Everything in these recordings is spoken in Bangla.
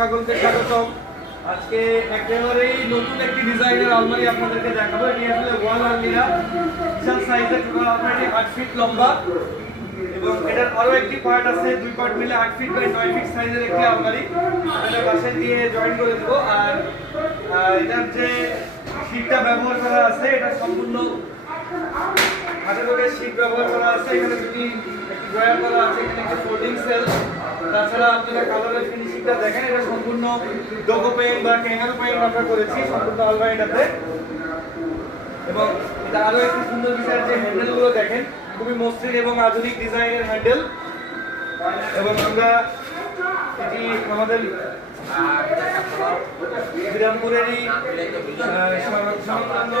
সকলকে স্বাগতম। আজকে একেবারেই নতুন একটি ডিজাইনের আলমারি আপনাদেরকে দেখাবো। এটি আসলে ওয়াল আলমিরা। বিশাল সাইজের টোটাল আলমারি আট ফিট লম্বা। এবং এটার আরও একটি পার্ট আছে, দুই পার্ট মিলে আট ফিট বাই নয় ফিট সাইজের একটি আলমারি। এটা বাসায় দিয়ে জয়েন করে দেবো। আর এটার যে শীটটা ব্যবহার করা আছে, এটা সম্পূর্ণ হাতে করে শীট ব্যবহার করা আছে। এখানে দুটি ড্রয়ার করা আছে, এখানে একটি ফোল্ডিং সেল তাছাড়া আপনারা কালারের ফিনিশিংটা দেখেন, এটা সম্পূর্ণ ডোকো পেইন্ট বা ক্যাঙ্গারু পেইন্ট আমরা করেছি, সম্পূর্ণ আলমারিটাতে এবং এটা আরও একটি সুন্দর বিষয় যে হ্যান্ডেলগুলো দেখেন, খুবই মসৃণ এবং আধুনিক ডিজাইনের হ্যান্ডেল এবং আমরা এটি আমাদের বিরামপুরেরই সংলগ্ন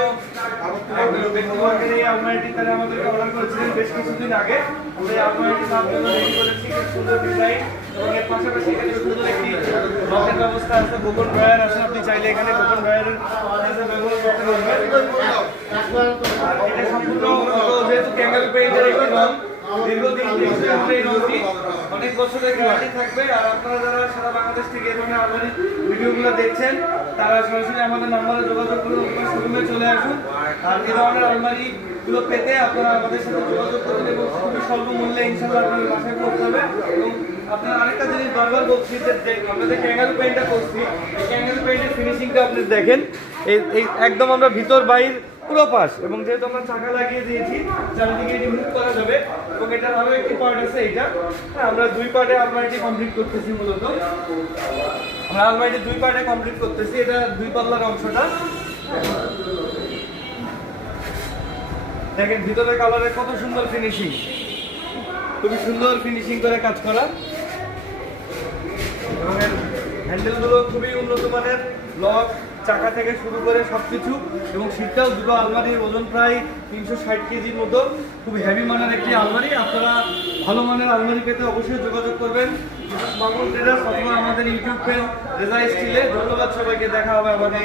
ব্যক্তিবর্গের এই আলমারিটি তারা আমাদেরকে অর্ডার করেছিলেন বেশ কিছুদিন আগে। সেই আলমারিটি তার জন্য রেডি করেছি সুন্দর ডিজাইন এখানে একটি লকের ব্যবস্থা আছে, গোপন ড্রয়ার আছে, আপনি চাইলে এখানে গোপন ড্রয়ারের ব্যবহার করতে পারবেন। এটা সম্পূর্ণ যেহেতু ক্যাঙ্গারু পেইন্টের একটি দীর্ঘদিন অনেক বছরের গ্যারান্টি থাকবে। আর আপনারা যারা সারা বাংলাদেশ থেকে ধরনের আলমারি ভিডিওগুলো দেখছেন তারা সরাসরি আমাদের নাম্বারে যোগাযোগ করুন অথবা শোরুমে চলে আসুন। আর এই ধরনের আলমারি গুলো পেতে আপনারা আমাদের সাথে যোগাযোগ করুন এবং খুবই স্বল্প মূল্যে ইনশাল্লাহ আপনাদের বাসায় করতে হবে এবং আপনারা আরেকটা জিনিস বারবার বলছি যে আমরা যে ক্যাঙ্গারু পেইন্টটা করছি এই ক্যাঙ্গারু পেইন্টের ফিনিশিংটা আপনি দেখেন। এই একদম আমরা ভিতর বাইর পুরো পাশ। এবং যেহেতু আমরা চাকা লাগিয়ে দিয়েছি চারিদিকে এটি মুভ করা যাবে। এটার আরও একটি পার্ট আছে এইটা। হ্যাঁ, আমরা দুই পার্টে আলমারিটি কমপ্লিট করতেছি মূলত। আমরা আলমারিটি দুই পার্টে কমপ্লিট করতেছি এটা দুই পাল্লার অংশটা। দেখেন ভিতরে কালারের কত সুন্দর ফিনিশিং খুবই সুন্দর ফিনিশিং করে কাজ করা। এবং হ্যান্ডেলগুলো খুবই উন্নত মানের লক চাকা থেকে শুরু করে সব কিছু এবং শীতটাও দুটো আলমারির ওজন প্রায় তিনশো ষাট কেজির মতো। খুব হেভি মানের একটি আলমারি। আপনারা ভালো মানের আলমারি পেতে অবশ্যই যোগাযোগ করবেন। মামুন ট্রেডার্স অথবা আমাদের ইউটিউব পেজ রেজা স্টিলে ধন্যবাদ সবাইকে। দেখা হবে আমাদের